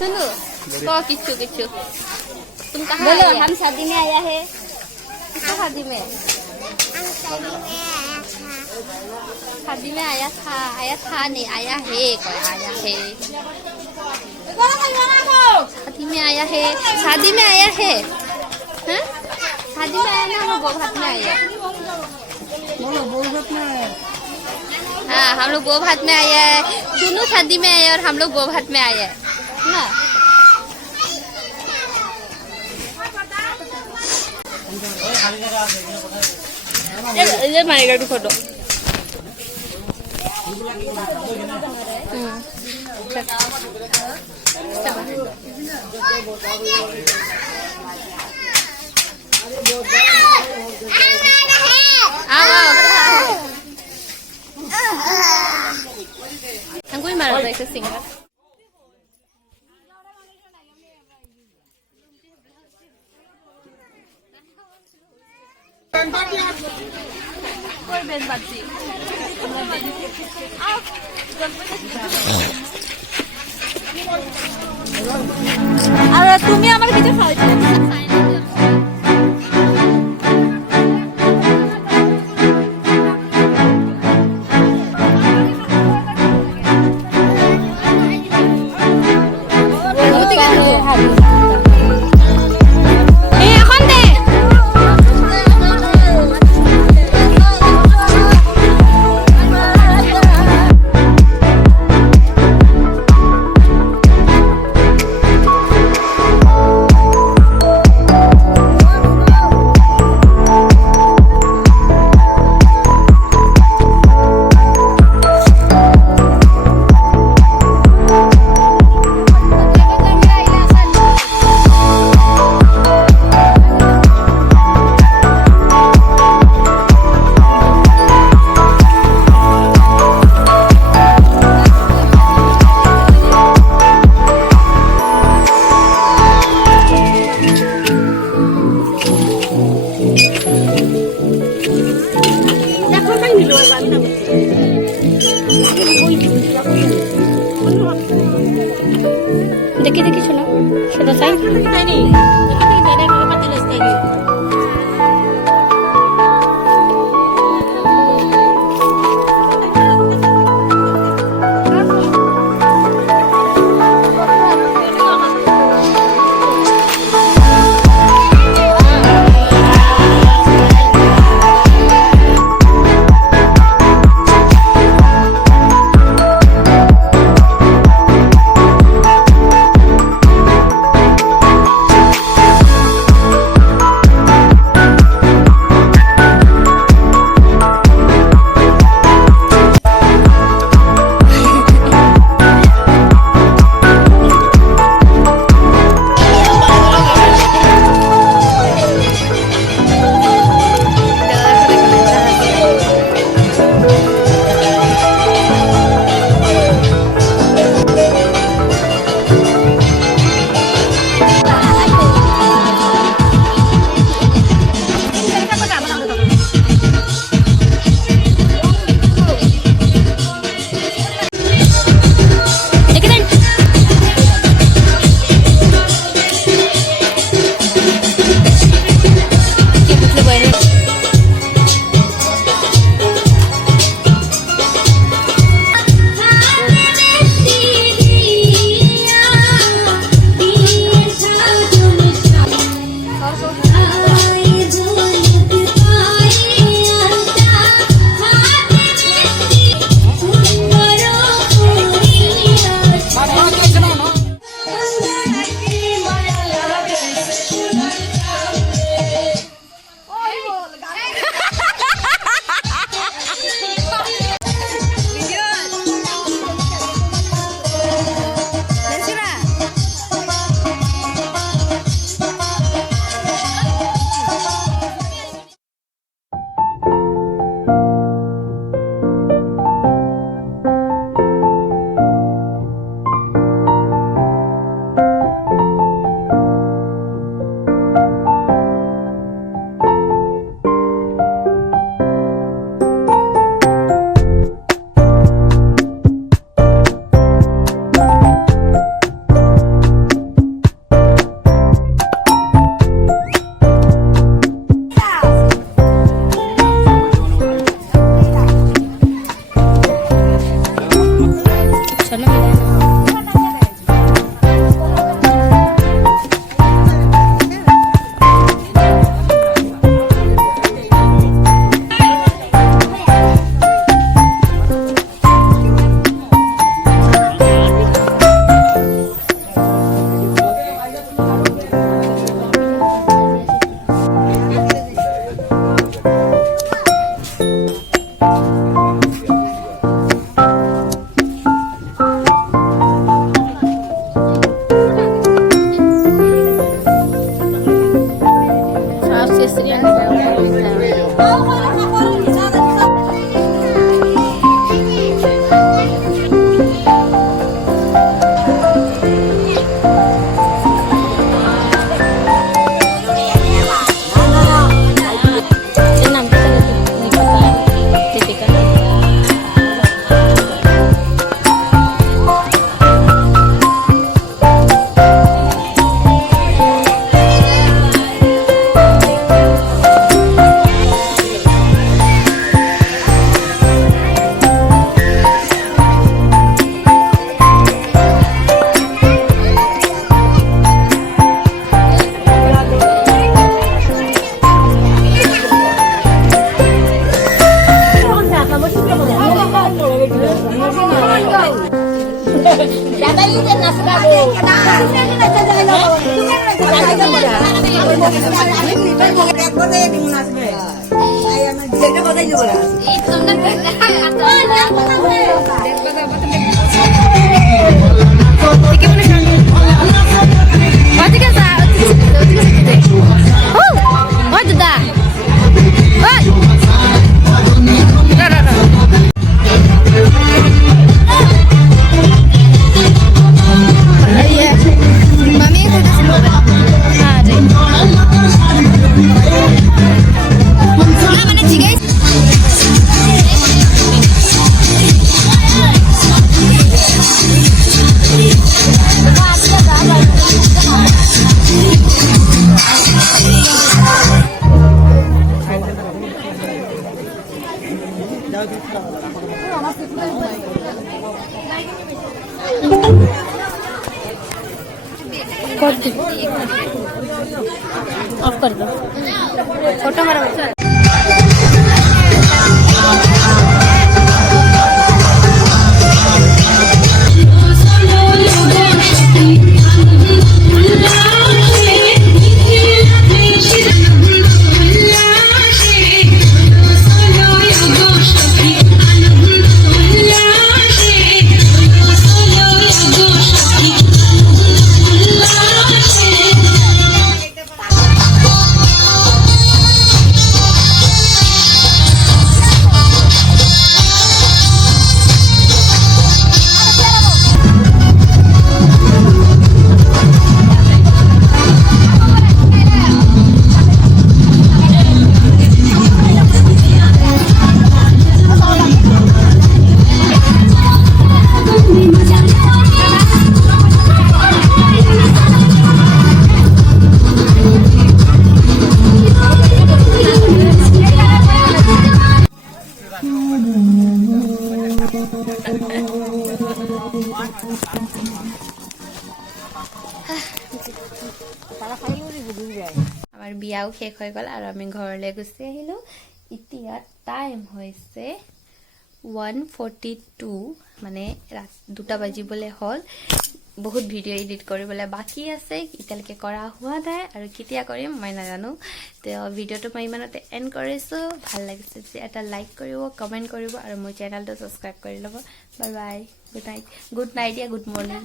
सुनो तो किच्चू किच्चू तुम कहाँ बोलो आए? हम शादी में आया है। किसका शादी में? शादी में आया था नहीं आया है कोई आया है शादी में आया है शादी में आया है हाँ? शादी में आया ना हम लोग भात में आया हाँ हम लोग गो भात में आया है दोनों शादी में आए और हम लोग गो भात में आए हैं ना ये मारेगा तू फोटो हमको ही मारा था ऐसे सिंगर कोई बेन बाजी अरे तुम्हें আমার কিছু খাওয়াইছো देखी देखी सुनो सुनो साइन ऑफ कर दो फोटो मारो আমাৰ বিয়াও শেষ হৈ গ'ল আৰু আমি ঘৰলৈ গুচি আহিলোঁ। এতিয়া টাইম হৈছে 1:42 মানে 2টা বাজিবলৈ হ'ল। বহুত ভিডিঅ' এডিট কৰিবলৈ বাকী আছে, এতিয়ালৈকে কৰা হোৱা নাই আৰু কেতিয়া কৰিম মই নাজানো। তো ভিডিঅ'টো মই ইমানতে এণ্ড কৰিছোঁ। ভাল লাগিছে যে এটা লাইক কৰিব, কমেণ্ট কৰিব আৰু মোৰ চেনেলটো ছাবস্ক্ৰাইব কৰি ল'ব। Bye bye, good night, good night, good morning.